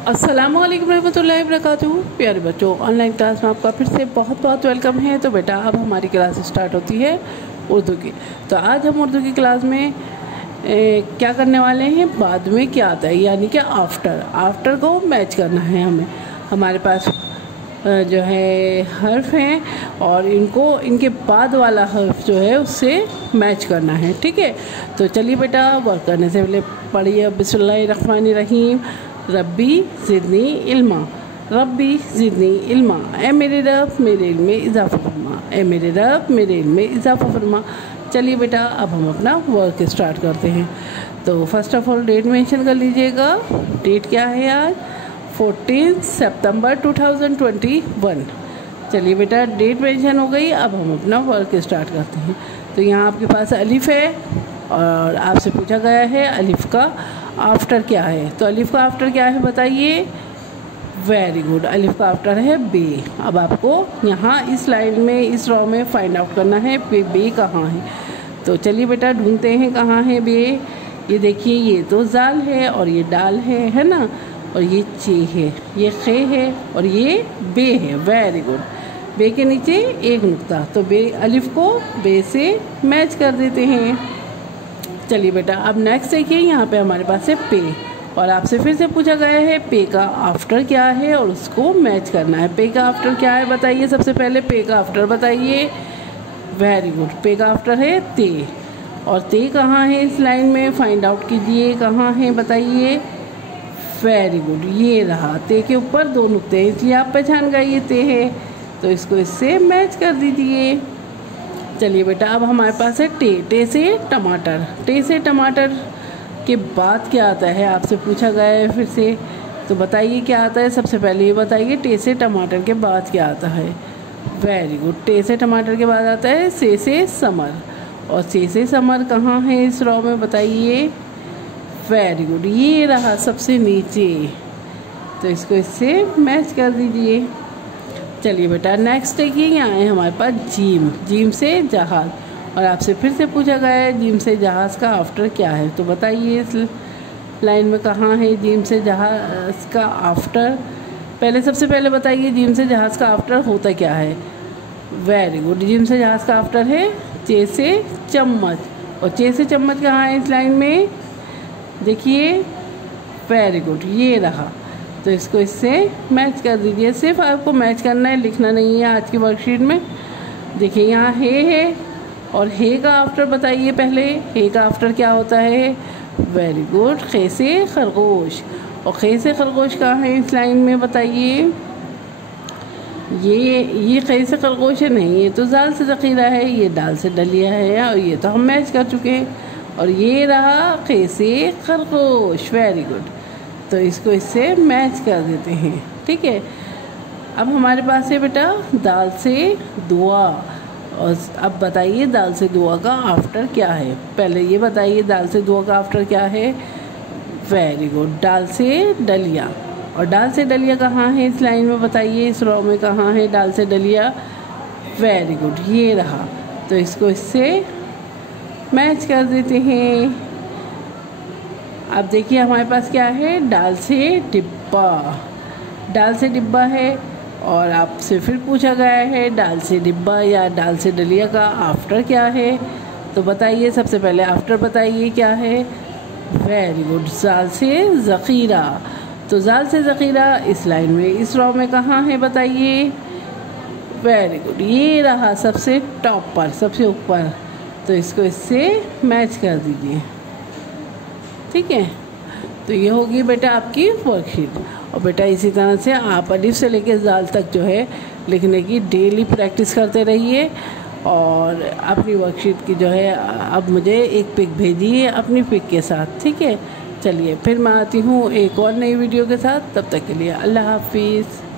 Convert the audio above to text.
अस्सलामुअलैकुम रहमतुल्लाहि वबरकातुहू। प्यारे बच्चों, ऑनलाइन क्लास में आपका फिर से बहुत बहुत वेलकम है। तो बेटा अब हमारी क्लास स्टार्ट होती है उर्दू की। तो आज हम उर्दू की क्लास में क्या करने वाले हैं, बाद में क्या आता है, यानी कि आफ्टर को मैच करना है हमें। हमारे पास जो है हर्फ हैं और इनके बाद वाला हर्फ जो है उससे मैच करना है। ठीक है, तो चलिए बेटा वर्क करने से पहले पढ़िए बिस्मिल्लाहिर्रहमानिर्रहीम। रब्बी ज़िदनी इल्मा, रब्बी ज़िदनी इल्मा। ए मेरे रब मेरे इल्म में इजाफ़ा फरमा, ए मेरे रब मेरे इल्म में इजाफ़ा फरमा। चलिए बेटा अब हम अपना वर्क स्टार्ट करते हैं। तो first of all date mention कर लीजिएगा। डेट क्या है आज? 14 सितंबर 2021। चलिए बेटा डेट मेंशन हो गई। अब हम अपना वर्क स्टार्ट करते हैं। तो यहाँ आपके पास अलिफ है और आपसे पूछा गया है अलिफ का आफ्टर क्या है। तो अलिफ का आफ्टर क्या है बताइए। वेरी गुड, अलिफ का आफ्टर है बे। अब आपको यहाँ इस लाइन में इस रॉ में फाइंड आउट करना है बे कहाँ है। तो चलिए बेटा ढूंढते हैं कहाँ है बे। ये देखिए, ये तो जाल है और ये डाल है ना, और ये चे है, ये खे है और ये बे है। वेरी गुड, बे के नीचे एक नुक्ता, तो बे अलिफ को बे से मैच कर देते हैं। चलिए बेटा अब नेक्स्ट देखिए, यहाँ पे हमारे पास है पे और आपसे फिर से पूछा गया है पे का आफ्टर क्या है और उसको मैच करना है। पे का आफ्टर क्या है बताइए। सबसे पहले पे का आफ्टर बताइए। वेरी गुड, पे का आफ्टर है ते, और ते कहाँ है इस लाइन में, फाइंड आउट कीजिए कहाँ है बताइए। वेरी गुड, ये रहा, ते के ऊपर दो नुक्ते हैं इसलिए आप पहचान गए ये ते है, तो इसको इससे मैच कर दीजिए। चलिए बेटा अब हमारे पास है टे से टमाटर। टे से टमाटर के बाद क्या आता है आपसे पूछा गया है फिर से, तो बताइए क्या आता है। सबसे पहले ये बताइए टे से टमाटर के बाद क्या आता है। वेरी गुड, टे से टमाटर के बाद आता है से समर, और से समर कहाँ है इस रॉ में बताइए। वेरी गुड, ये रहा सबसे नीचे, तो इसको इससे मैच कर दीजिए। चलिए बेटा नेक्स्ट देखिए, यहाँ है हमारे पास जीम। जीम से जहाज़, और आपसे फिर से पूछा गया है जीम से जहाज़ का आफ्टर क्या है। तो बताइए इस लाइन में कहाँ है जीम से जहाज़ का आफ्टर। पहले सबसे पहले बताइए जीम से जहाज़ का आफ्टर होता क्या है। वेरी गुड, जीम से जहाज़ का आफ्टर है चे से चम्मच, और चे से चम्मच कहाँ है इस लाइन में देखिए। वेरी गुड, ये रहा, तो इसको इससे मैच कर दीजिए। सिर्फ आपको मैच करना है, लिखना नहीं है आज की वर्कशीट में। देखिए यहाँ है और हे का आफ्टर बताइए पहले। हे का आफ्टर क्या होता है। वेरी गुड, खे से खरगोश, और खे से खरगोश कहाँ है इस लाइन में बताइए। ये खे से खरगोश है नहीं, ये तो जाल से ज़ख़ीरा है, ये डाल से डलिया है, और ये तो हम मैच कर चुके हैं। और ये रहा खे से खरगोश। वेरी गुड, तो इसको इससे मैच कर देते हैं। ठीक है, अब हमारे पास है बेटा दाल से दुआ, और अब बताइए दाल से दुआ का आफ्टर क्या है। पहले ये बताइए दाल से दुआ का आफ्टर क्या है। वेरी गुड, डाल से डलिया, और डाल से डलिया कहाँ है इस लाइन में बताइए, इस रॉ में कहाँ है डाल से डलिया। वेरी गुड, ये रहा, तो इसको इससे मैच कर देते हैं। अब देखिए हमारे पास क्या है, डाल से डिब्बा। डाल से डिब्बा है और आपसे फिर पूछा गया है डाल से डिब्बा या डाल से डलिया का आफ्टर क्या है। तो बताइए सबसे पहले आफ्टर बताइए क्या है। वेरी गुड, जाल से ज़ख़ीरा। तो जाल से ज़ख़ीरा इस लाइन में इस रॉ में कहाँ है बताइए। वेरी गुड, ये रहा सबसे टॉप पर, सबसे ऊपर, तो इसको इससे मैच कर दीजिए। ठीक है, तो ये होगी बेटा आपकी वर्कशीट। और बेटा इसी तरह से आप अलिफ से लेकर जाल तक जो है लिखने की डेली प्रैक्टिस करते रहिए। और अपनी वर्कशीट की जो है अब मुझे एक पिक भेजिए अपनी पिक के साथ। ठीक है, चलिए फिर मैं आती हूँ एक और नई वीडियो के साथ। तब तक के लिए अल्लाह हाफिज़।